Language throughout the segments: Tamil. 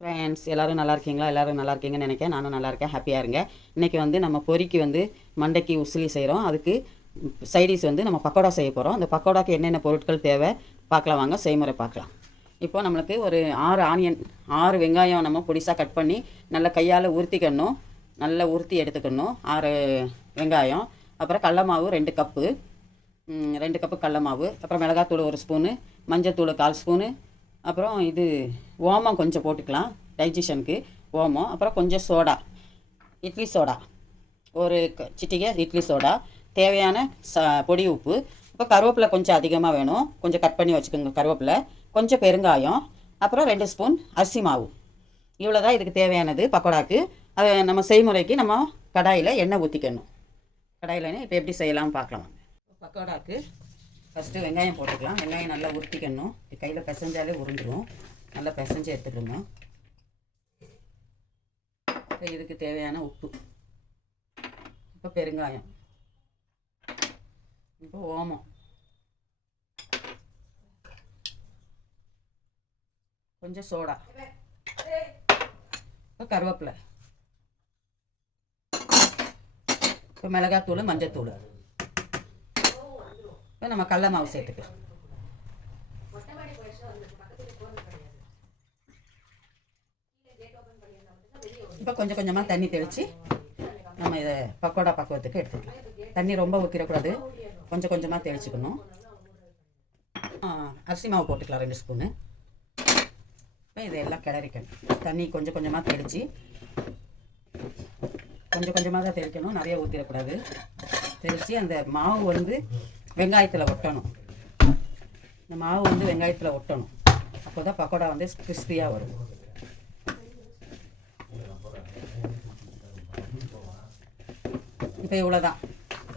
ஃப்ரெண்ட்ஸ் எல்லோரும் நல்லா இருக்கீங்களா? எல்லோரும் நல்லா இருக்கீங்கன்னு நினைக்கிறேன். நானும் நல்லா இருக்கேன். ஹாப்பியாக இருங்க. இன்றைக்கி வந்து நம்ம பொரிக்கு வந்து மண்டைக்கு உசிலி செய்கிறோம். அதுக்கு சைடிஷ் வந்து நம்ம பக்கோடா செய்ய போகிறோம். அந்த பக்கோடாக்கு என்னென்ன பொருட்கள் தேவை பார்க்கலாம் வாங்க. செய்முறை பார்க்கலாம். இப்போ நம்மளுக்கு ஒரு 6 ஆனியன் 6 வெங்காயம் நம்ம பொடிசாக கட் பண்ணி நல்லா கையால் உருத்திக்கணும். நல்லா உருத்தி எடுத்துக்கணும். 6 வெங்காயம், அப்புறம் கடல மாவு 2 கப்பு, 2 கப்பு கடல மாவு, அப்புறம் மிளகாத்தூள் 1 ஸ்பூனு, மஞ்சத்தூள் 1/4 ஸ்பூனு, அப்புறம் இது ஓமம் கொஞ்சம் போட்டுக்கலாம் டைஜஷனுக்கு. ஓமம், அப்புறம் கொஞ்சம் சோடா, இட்லி சோடா, ஒரு சிட்டிகை இட்லி சோடா, தேவையான பொடி உப்பு. இப்போ கருவேப்பிலை கொஞ்சம் அதிகமாக வேணும், கொஞ்சம் கட் பண்ணி வச்சுக்கோங்க கருவேப்பிலை, கொஞ்சம் பெருங்காயம், அப்புறம் 2 ஸ்பூன் அரிசி மாவு. இவ்வளோ தான் இதுக்கு தேவையானது பக்கோடாக்கு. அதை நம்ம செய்முறைக்கு நம்ம கடாயில் எண்ணெய் ஊற்றிக்கணும். கடாயில் இப்போ எப்படி செய்யலாம்னு பார்க்கலாம். பக்கோடாக்கு ஃபஸ்ட்டு வெங்காயம் போட்டுக்கலாம். வெங்காயம் நல்லா உருட்டிக்கணும். கையில் பிசைஞ்சாலே உருண்டுடும். நல்லா பிசைஞ்சு எடுத்துக்கணும். இப்போ இதுக்கு தேவையான உப்பு, இப்போ பெருங்காயம், இப்போ ஓமம், கொஞ்சம் சோடா, இப்போ கருவேப்பிலை, இப்போ மிளகாத்தூள், மஞ்சத்தூள், இப்போ நம்ம கடல மாவு சேர்த்துக்கலாம். இப்போ கொஞ்சம் கொஞ்சமாக தண்ணி தெளித்து நம்ம இதை பக்கோடா பக்குவத்துக்கு எடுத்துக்கலாம். தண்ணி ரொம்ப ஊற்றிடக்கூடாது, கொஞ்சம் கொஞ்சமாக தெளிச்சுக்கணும். அரிசி மாவு போட்டுக்கலாம் 2 ஸ்பூனு. இப்போ இதெல்லாம் கிளறிக்கணும். தண்ணி கொஞ்சம் கொஞ்சமாக தெளித்து, கொஞ்சம் கொஞ்சமாக தான் தெளிக்கணும், நிறைய ஊற்றிடக்கூடாது. தெளித்து அந்த மாவு வந்து வெங்காயத்தில் ஒட்டணும். இந்த மாவு வந்து வெங்காயத்தில் ஒட்டணும். அப்போ தான் பக்கோடா வந்து கிறிஸ்பியாக வரும். இப்போ இவ்வளோ தான்.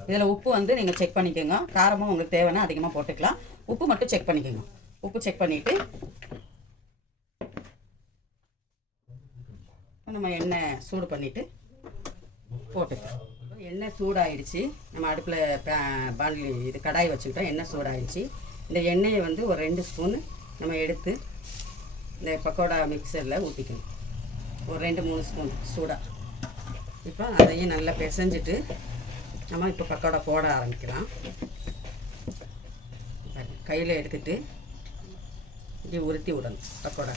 இதில் உப்பு வந்து நீங்கள் செக் பண்ணிக்கோங்க. காரமும் உங்களுக்கு தேவைன்னா அதிகமாக போட்டுக்கலாம். உப்பு மட்டும் செக் பண்ணிக்கோங்க. உப்பு செக் பண்ணிவிட்டு நம்ம எண்ணெய் சூடு பண்ணிவிட்டு போட்டுக்கலாம். எண்ணெய் சூடாகிடுச்சு. நம்ம அடுப்பில் பாண்டி இது கடாய் வச்சுக்கிட்டோம். எண்ணெய் சூடாகிடுச்சு. இந்த எண்ணெயை வந்து ஒரு 2 ஸ்பூனு நம்ம எடுத்து இந்த பக்கோடா மிக்சரில் ஊற்றிக்கணும். ஒரு 2-3 ஸ்பூன் சூடாக. இப்போ அதையும் நல்லா பிசைஞ்சிட்டு நம்ம இப்போ பக்கோடா போட ஆரம்பிக்கலாம். கையில் எடுத்துகிட்டு இப்படி உருட்டி விடணும் பக்கோடா.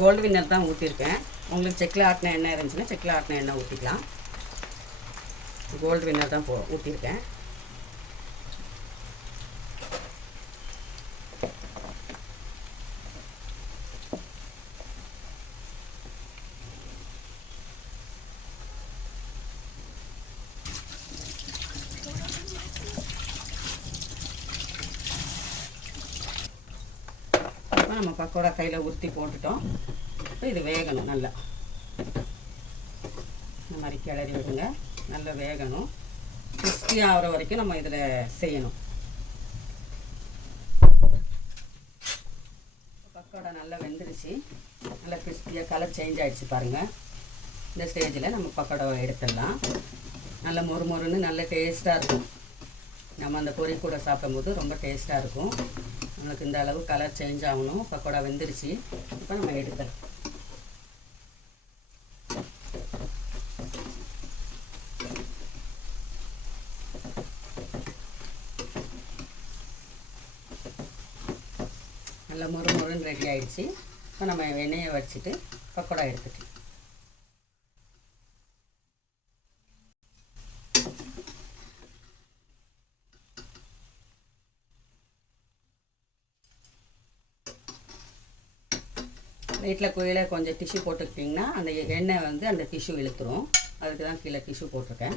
கோல்டு வின்னர் தான் ஊற்றிருக்கேன். உங்களுக்கு செக்கில் ஆட்டின எண்ணெய் இருந்துச்சுன்னா செக்கில் ஆட்டின எண்ணெய் ஊற்றிக்கலாம். கோல்டு வின்னர் தான் ஊற்றிருக்கேன். நம்ம பக்கோடா கையில் உருட்டி போட்டுட்டோம். இப்போ இது வேகணும். நல்லா இந்த மாதிரி கிளறி விடுங்க. நல்லா வேகணும். கிறிஸ்பி ஆகிற வரைக்கும் நம்ம இதில் செய்யணும். பக்கோடா நல்லா வெந்துடுச்சு. நல்லா கிறிஸ்பியாக கலர் சேஞ்ச் ஆகிடுச்சு பாருங்கள். இந்த ஸ்டேஜில் நம்ம பக்கோடாவை எடுத்துடலாம். நல்லா மொறு மொறுன்னு நல்ல டேஸ்ட்டாக இருக்கும். நம்ம அந்த பொரி கூட சாப்பிடும்போது ரொம்ப டேஸ்ட்டாக இருக்கும். நம்மளுக்கு இந்த அளவு கலர் சேஞ்ச் ஆகணும். பக்கோடா வெந்துருச்சு. இப்போ நம்ம எடுக்கலாம். நல்லா மொறு மொறுன்னு ரெடி ஆகிடுச்சு. இப்போ நம்ம எண்ணெயை வச்சுட்டு பக்கோடா எடுத்துக்கலாம். வீட்டில் கீழே கொஞ்சம் டிஷ்யூ போட்டுக்கிட்டிங்கன்னா அந்த எண்ணெய் வந்து அந்த டிஷ்யூ இழுத்துரும். அதுக்கு தான் கீழே டிஷ்யூ போட்டிருக்கேன்.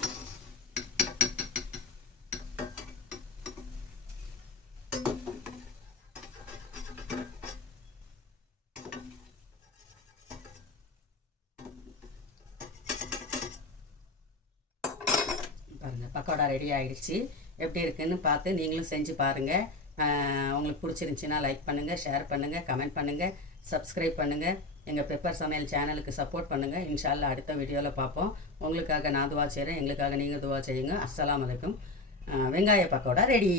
பாருங்கள், பக்கோடா ரெடி ஆகிடுச்சு. எப்படி இருக்குதுன்னு பார்த்து நீங்களும் செஞ்சு பாருங்கள். உங்களுக்கு பிடிச்சிருந்துச்சின்னா லைக் பண்ணுங்கள், ஷேர் பண்ணுங்கள், கமெண்ட் பண்ணுங்கள், சப்ஸ்கிரைப் பண்ணுங்கள். எங்கள் பெப்பர் சமையல் சேனலுக்கு சப்போர்ட் பண்ணுங்கள். இன்ஷால்லா அடுத்த வீடியோவில் பார்ப்போம். உங்களுக்காக நான் துவா செய்கிறேன், எங்களுக்காக நீங்கள் துவா செய்யுங்க. அஸ்ஸலாமு அலைக்கும். வெங்காய பக்கோடா ரெடி.